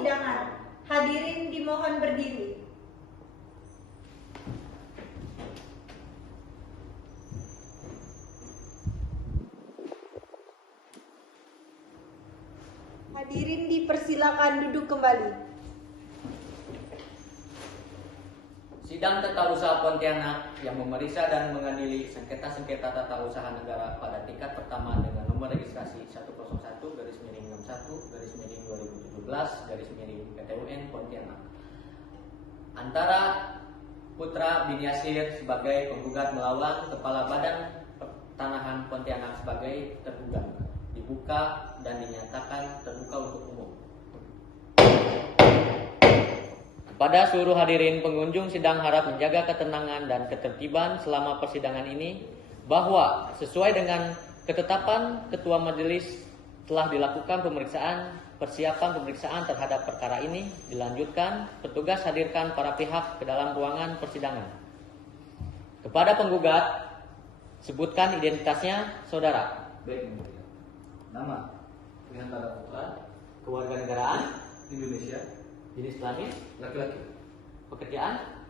persidangan. Hadirin dimohon berdiri. Hadirin dipersilakan duduk kembali. Sidang Tata Usaha Pontianak yang memeriksa dan mengadili sengketa-sengketa tata usaha negara pada tingkat pertama dengan nomor registrasi 101/61/2017/PTUN Pontianak antara Putra bin Yasir sebagai penggugat melawan Kepala Badan Pertanahan Pontianak sebagai tergugat dibuka dan dinyatakan terbuka untuk umum. Kepada seluruh hadirin pengunjung sidang harap menjaga ketenangan dan ketertiban selama persidangan ini, bahwa sesuai dengan ketetapan Ketua Majelis telah dilakukan persiapan pemeriksaan terhadap perkara ini dilanjutkan, petugas hadirkan para pihak ke dalam ruangan persidangan. Kepada penggugat, sebutkan identitasnya, saudara. Baik, Mulia. Nama Wihantara Putra, Kewarganegaraan, Indonesia, jenis kelamin, laki-laki, pekerjaan,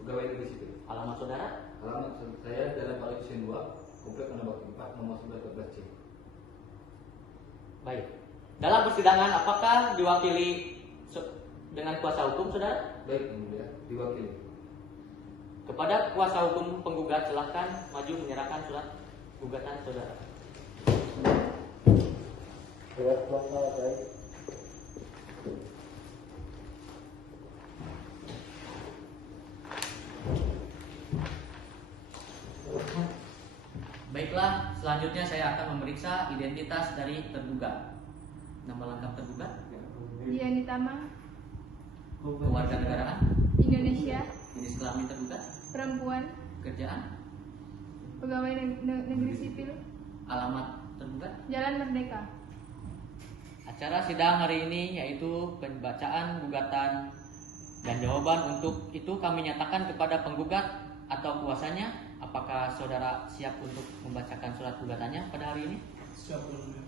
pegawai negeri sipil. alamat saudara. Alamat saya Jalan Paling Hussein 2, Komplek Menambah 4, nomor 14C. Baik. Dalam persidangan apakah diwakili dengan kuasa hukum, saudara? Baik, Mulia. Diwakili. Kepada kuasa hukum penggugat silahkan maju menyerahkan surat gugatan saudara. Surat kuasa baik. Baiklah, selanjutnya saya akan memeriksa identitas dari tergugat. Nama lengkap tergugat, Diani Tama, kewarganegaraan, Indonesia, jenis kelamin tergugat, perempuan, pekerjaan, pegawai negeri sipil, alamat tergugat. Jalan Merdeka. Acara sidang hari ini yaitu pembacaan gugatan dan jawaban. Untuk itu kami nyatakan kepada penggugat atau kuasanya, apakah saudara siap untuk membacakan surat gugatannya pada hari ini? Siap, Mulia.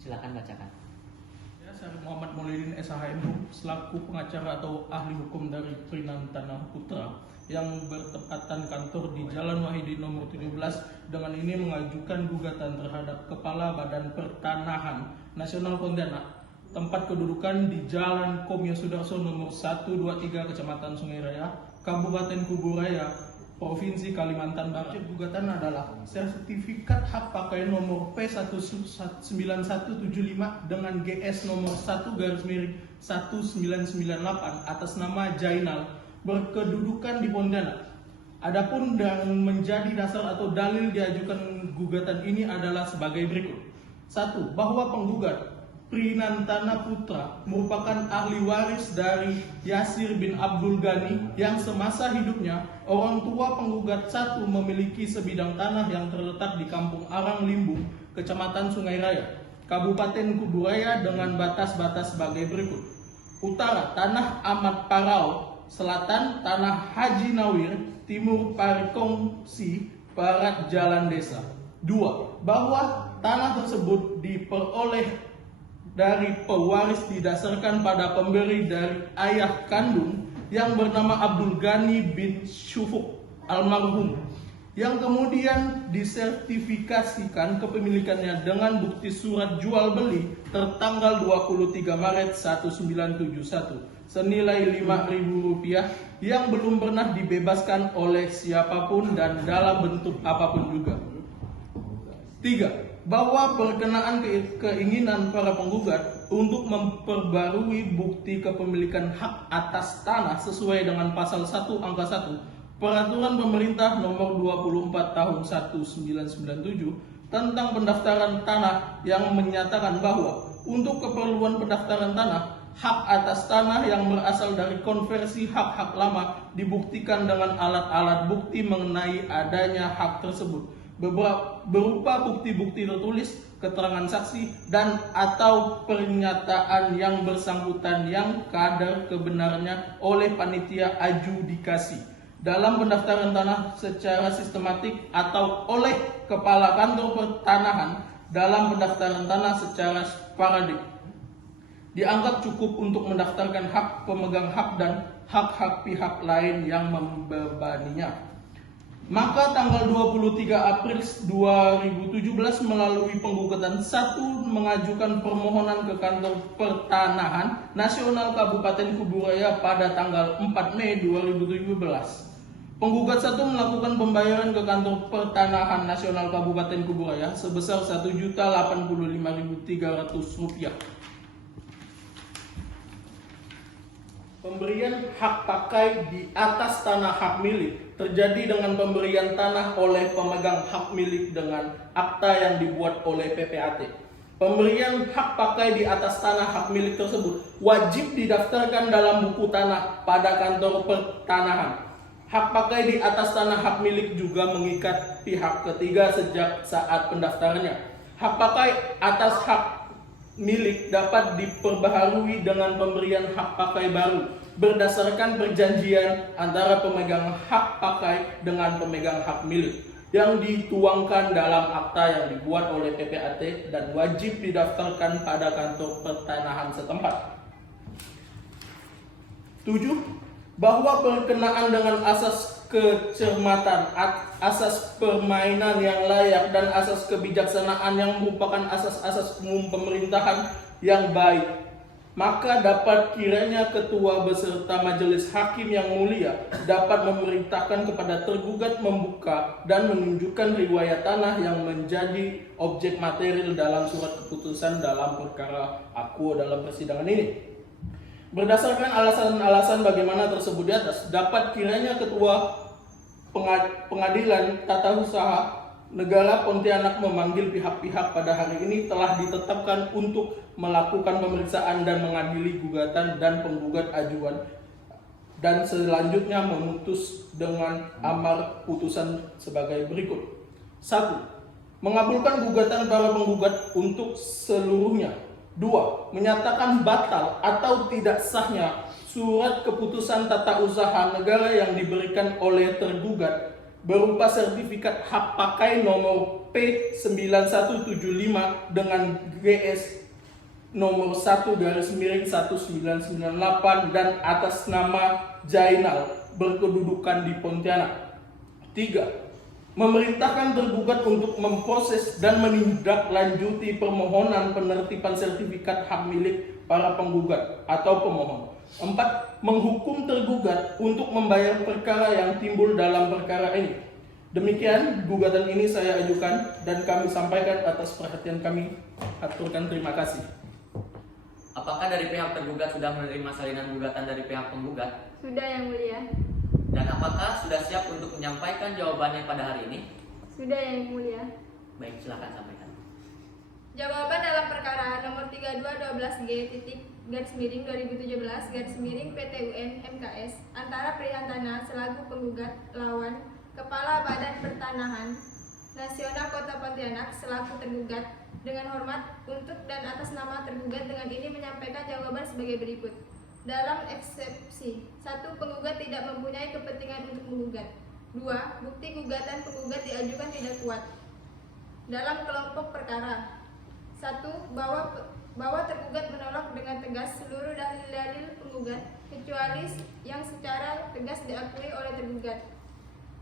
Silakan bacakan. Saya Muhammad Maulidin SHM selaku pengacara atau ahli hukum dari Prinantana Putra yang bertepatan kantor di Jalan Wahidi nomor 17 dengan ini mengajukan gugatan terhadap Kepala Badan Pertanahan Nasional Pontianak, tempat kedudukan di Jalan Komyo Sudarso nomor 123 Kecamatan Sungai Raya, Kabupaten Kuburaya, Provinsi Kalimantan Barat. Gugatan adalah sertifikat hak pakai nomor P19175 dengan GS nomor 1/1998 atas nama Jainal berkedudukan di Pontianak. Adapun yang menjadi dasar atau dalil diajukan gugatan ini adalah sebagai berikut. 1. Bahwa penggugat Prinantana Putra merupakan ahli waris dari Yasir bin Abdul Ghani yang semasa hidupnya orang tua penggugat satu memiliki sebidang tanah yang terletak di Kampung Arang Limbung, Kecamatan Sungai Raya, Kabupaten Kuburaya dengan batas-batas sebagai berikut. Utara, Tanah Ahmad Parau; Selatan, Tanah Haji Nawir; Timur, Parikongsi; Barat, Jalan Desa. 2. Bahwa tanah tersebut diperoleh dari pewaris didasarkan pada pemberi dari ayah kandung yang bernama Abdul Ghani bin Syufuk almarhum, yang kemudian disertifikasikan kepemilikannya dengan bukti surat jual beli tertanggal 23 Maret 1971 senilai Rp5.000 yang belum pernah dibebaskan oleh siapapun dan dalam bentuk apapun juga. 3. Bahwa berkenaan keinginan para penggugat untuk memperbarui bukti kepemilikan hak atas tanah sesuai dengan pasal 1 angka 1 Peraturan Pemerintah Nomor 24 Tahun 1997 tentang pendaftaran tanah yang menyatakan bahwa untuk keperluan pendaftaran tanah, hak atas tanah yang berasal dari konversi hak-hak lama dibuktikan dengan alat-alat bukti mengenai adanya hak tersebut berupa bukti-bukti tertulis, keterangan saksi, dan atau pernyataan yang bersangkutan yang kadar kebenarannya oleh panitia adjudikasi dalam pendaftaran tanah secara sistematik atau oleh kepala kantor pertanahan dalam pendaftaran tanah secara sporadik. dianggap cukup untuk mendaftarkan hak pemegang hak dan hak-hak pihak lain yang membebaninya. Maka tanggal 23 April 2017 melalui penggugatan 1 mengajukan permohonan ke Kantor Pertanahan Nasional Kabupaten Kuburaya pada tanggal 4 Mei 2017. Penggugat 1 melakukan pembayaran ke Kantor Pertanahan Nasional Kabupaten Kuburaya sebesar Rp1.085.300. Pemberian hak pakai di atas tanah hak milik terjadi dengan pemberian tanah oleh pemegang hak milik dengan akta yang dibuat oleh PPAT. Pemberian hak pakai di atas tanah hak milik tersebut wajib didaftarkan dalam buku tanah pada Kantor Pertanahan. Hak pakai di atas tanah hak milik juga mengikat pihak ketiga sejak saat pendaftarannya. Hak pakai atas hak milik dapat diperbaharui dengan pemberian hak pakai baru berdasarkan perjanjian antara pemegang hak pakai dengan pemegang hak milik yang dituangkan dalam akta yang dibuat oleh PPAT dan wajib didaftarkan pada Kantor Pertanahan setempat. 7. Bahwa berkenaan dengan asas kecermatan, asas permainan yang layak, dan asas kebijaksanaan yang merupakan asas-asas umum pemerintahan yang baik, maka dapat kiranya ketua beserta majelis hakim yang mulia dapat memerintahkan kepada tergugat membuka dan menunjukkan riwayat tanah yang menjadi objek material dalam surat keputusan dalam perkara akuo dalam persidangan ini. Berdasarkan alasan-alasan bagaimana tersebut di atas, dapat kiranya ketua pengadilan tata usaha negara Pontianak memanggil pihak-pihak pada hari ini telah ditetapkan untuk melakukan pemeriksaan dan mengadili gugatan dan penggugat ajuan dan selanjutnya memutus dengan amar putusan sebagai berikut. 1. Mengabulkan gugatan para penggugat untuk seluruhnya. 2. Menyatakan batal atau tidak sahnya surat keputusan tata usaha negara yang diberikan oleh tergugat berupa sertifikat hak pakai nomor P9175 dengan GS nomor 1/1998 dan atas nama Jainal berkedudukan di Pontianak. 3. Memerintahkan tergugat untuk memproses dan menindaklanjuti permohonan penertiban sertifikat hak milik para penggugat atau pemohon. 4. Menghukum tergugat untuk membayar perkara yang timbul dalam perkara ini. Demikian gugatan ini saya ajukan dan kami sampaikan atas perhatian kami. Aturkan terima kasih. Apakah dari pihak tergugat sudah menerima salinan gugatan dari pihak penggugat? Sudah, Yang Mulia. Dan apakah sudah siap untuk menyampaikan jawabannya pada hari ini? Sudah, Yang Mulia. Baik, silakan sampaikan. Jawaban dalam perkara nomor 3212G.2017 PT UN MKS antara Prihantana selaku penggugat lawan Kepala Badan Pertanahan Nasional Kota Pontianak selaku tergugat dengan hormat untuk dan atas nama tergugat dengan ini menyampaikan jawaban sebagai berikut. Dalam eksepsi 1. Penggugat tidak mempunyai kepentingan untuk menggugat. 2. Bukti gugatan penggugat diajukan tidak kuat. Dalam kelompok perkara 1. Bahwa tergugat menolak dengan tegas seluruh dalil-dalil penggugat kecuali yang secara tegas diakui oleh tergugat.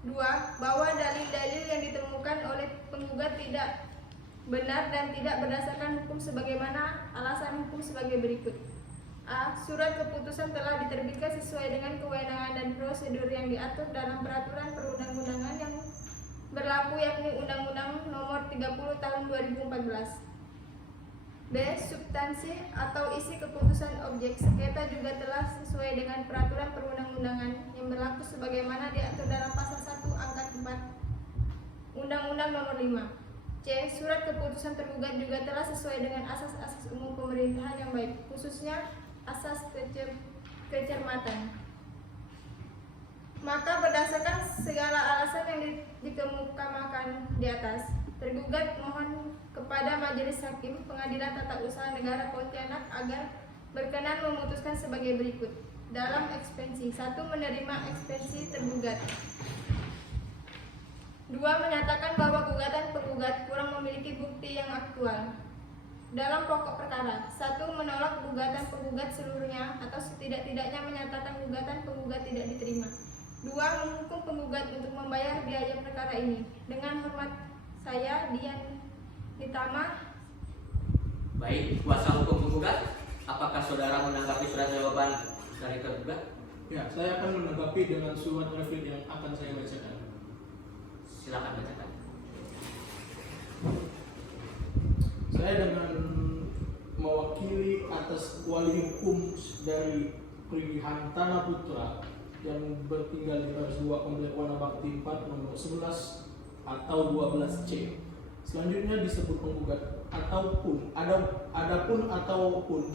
2. Bahwa dalil-dalil yang ditemukan oleh penggugat tidak benar dan tidak berdasarkan hukum sebagaimana alasan hukum sebagai berikut. A. Surat keputusan telah diterbitkan sesuai dengan kewenangan dan prosedur yang diatur dalam peraturan perundang-undangan yang berlaku yakni Undang-Undang Nomor 30 Tahun 2014. B. Substansi atau isi keputusan objek sengketa juga telah sesuai dengan peraturan perundang-undangan yang berlaku sebagaimana diatur dalam pasal 1 angka 4 Undang-Undang Nomor 5. C. Surat keputusan tergugat juga telah sesuai dengan asas-asas umum pemerintahan yang baik, khususnya asas kecermatan. Maka berdasarkan segala alasan yang dikemukakan di atas, tergugat mohon kepada Majelis Hakim Pengadilan Tata Usaha Negara Pontianak agar berkenan memutuskan sebagai berikut. Dalam eksepsi 1. Menerima eksepsi tergugat. 2. Menyatakan bahwa gugatan penggugat kurang memiliki bukti yang aktual. dalam pokok perkara. 1. Menolak gugatan penggugat seluruhnya atau setidak-tidaknya menyatakan gugatan penggugat tidak diterima. 2. Menghukum penggugat untuk membayar biaya perkara ini. Dengan hormat saya, Dian Nitama. Baik, kuasa hukum penggugat, apakah saudara menanggapi surat jawaban dari tergugat? Ya, saya akan menanggapi dengan surat refil yang akan saya bacakan. Silakan bacakan. Saya dengan mewakili atas wali hukum dari Prihan Tanah Putra yang bertinggal di Baris 2 Komplek Wana Bakti 4 nomor 11 atau 12C. Selanjutnya disebut penggugat ataupun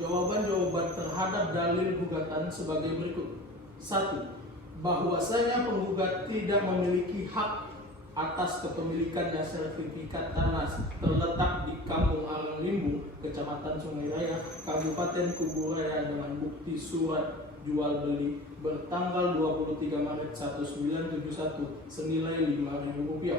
jawaban-jawaban terhadap dalil gugatan sebagai berikut. 1. Bahwasanya penggugat tidak memiliki hak atas kepemilikannya sertifikat tanah terletak di Kampung Aranglimbu, Kecamatan Sungai Raya, Kabupaten Kuburaya dengan bukti surat jual beli bertanggal 23 Maret 1971 senilai Rp5.000.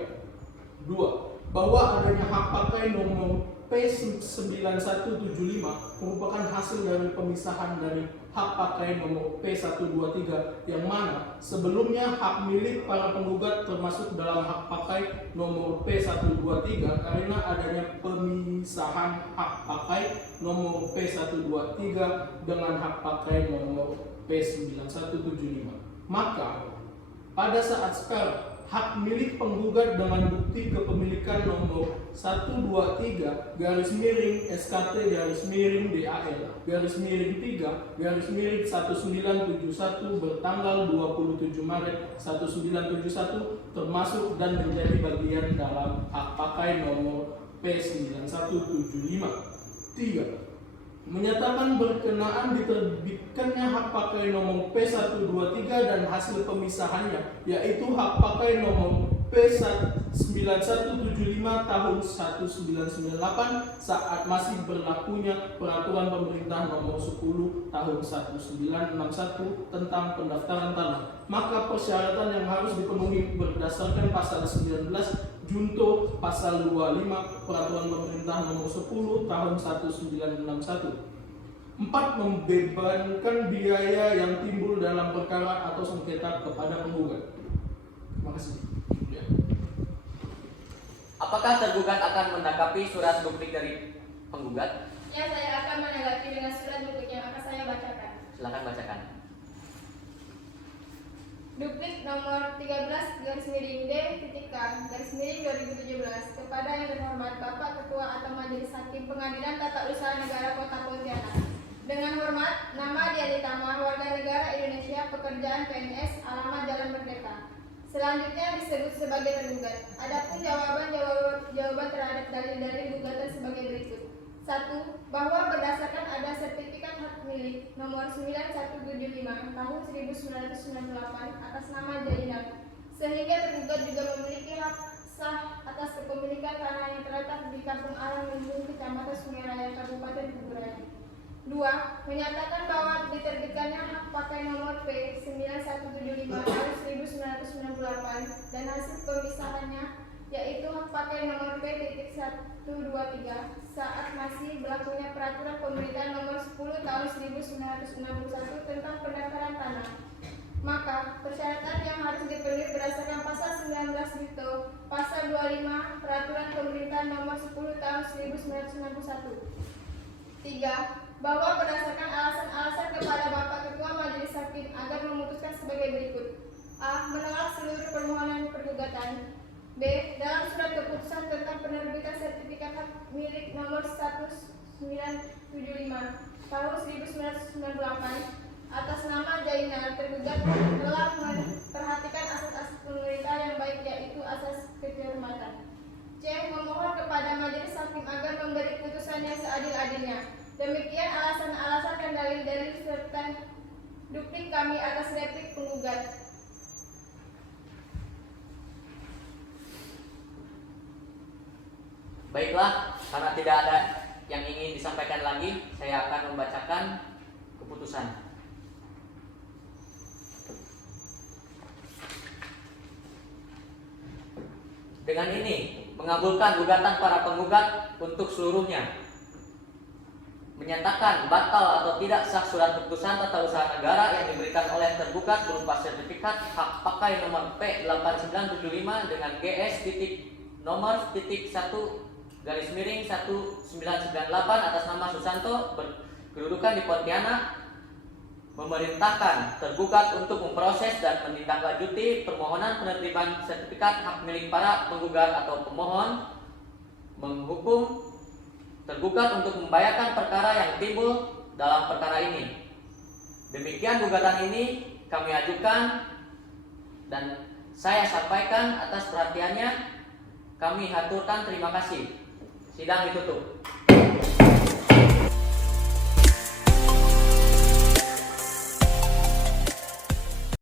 2. Bahwa adanya hak pakai nomor P9175 merupakan hasil dari pemisahan dari hak pakai nomor P123 yang mana sebelumnya hak milik para penggugat termasuk dalam hak pakai nomor P123 karena adanya pemisahan hak pakai nomor P123 dengan hak pakai nomor P9175. Maka pada saat sekarang hak milik penggugat dengan bukti kepemilikan nomor 123 garis miring SKT garis miring DAL garis miring 3 garis miring 1971 bertanggal 27 Maret 1971 termasuk dan menjadi bagian dalam hak pakai nomor P9175. 3. Menyatakan berkenaan diterbitkannya hak pakai nomor P123 dan hasil pemisahannya, yaitu hak pakai nomor P9175 tahun 1998 saat masih berlakunya Peraturan Pemerintah nomor 10 tahun 1961 tentang pendaftaran tanah. Maka persyaratan yang harus dipenuhi berdasarkan pasal 19 Junto pasal 25 Peraturan Pemerintah nomor 10 tahun 1961. 4. Membebankan biaya yang timbul dalam perkara atau sengketa kepada penggugat. Terima kasih. Ya. Apakah tergugat akan menanggapi surat duplik dari penggugat? Ya, saya akan menanggapi dengan surat duplik yang akan saya bacakan. Silakan bacakan. Duplik nomor 13/D.K/2017 kepada yang terhormat Bapak Ketua atau Majelis Hakim Pengadilan Tata Usaha Negara Kota Pontianak. Dengan hormat, nama Dian Nitama, warga negara Indonesia, pekerjaan PNS, alamat Jalan Merdeka. Selanjutnya disebut sebagai tergugat. Adapun jawaban terhadap dalil-dalil gugatan sebagai berikut. 1. Bahwa berdasarkan ada sertifikat hak milik nomor 9175 tahun 1998 atas nama Jainal, sehingga tergugat juga memiliki hak sah atas kepemilikan tanah yang terletak di Kampung Aranglimbu, Kecamatan Sungai Raya, Kabupaten Kuburaya. 2. Menyatakan bahwa diterbitkannya hak pakai nomor P9175 tahun 1998 dan hasil pemisahannya, yaitu hak pakai nomor P.123 saat masih berlakunya Peraturan Pemerintah nomor 10 tahun 1961 tentang pendaftaran tanah. Maka persyaratan yang harus dipenuhi berdasarkan pasal 19 Dito pasal 25 Peraturan Pemerintah nomor 10 tahun 1991. 3. Bahwa berdasarkan alasan-alasan kepada Bapak Ketua Majelis Hakim agar memutuskan sebagai berikut. A. Menolak seluruh permohonan pergugatan. B. Dalam surat keputusan tentang penerbitan sertifikat hak milik nomor 1975 tahun 1998 atas nama Jainal, tergugat telah memperhatikan asas-asas pemerintah yang baik, yaitu asas kehormatan. C. Memohon kepada Majelis Hakim agar memberi putusan yang seadil-adilnya. Demikian alasan-alasan dan dalil-dalil serta duplik kami atas replik penggugat. Baiklah, karena tidak ada yang ingin disampaikan lagi, saya akan membacakan keputusan. Dengan ini, mengabulkan gugatan para penggugat untuk seluruhnya. menyatakan batal atau tidak sah surat keputusan tata usaha negara yang diberikan oleh tergugat berupa sertifikat hak pakai nomor P8975 dengan GS nomor 1/1998 atas nama Susanto berkedudukan di Pontianak, memerintahkan tergugat untuk memproses dan menindaklanjuti permohonan penertiban sertifikat hak milik para penggugat atau pemohon, menghukum tergugat untuk membayarkan perkara yang timbul dalam perkara ini. Demikian gugatan ini kami ajukan dan saya sampaikan atas perhatiannya. Kami haturkan terima kasih. Sidang ditutup.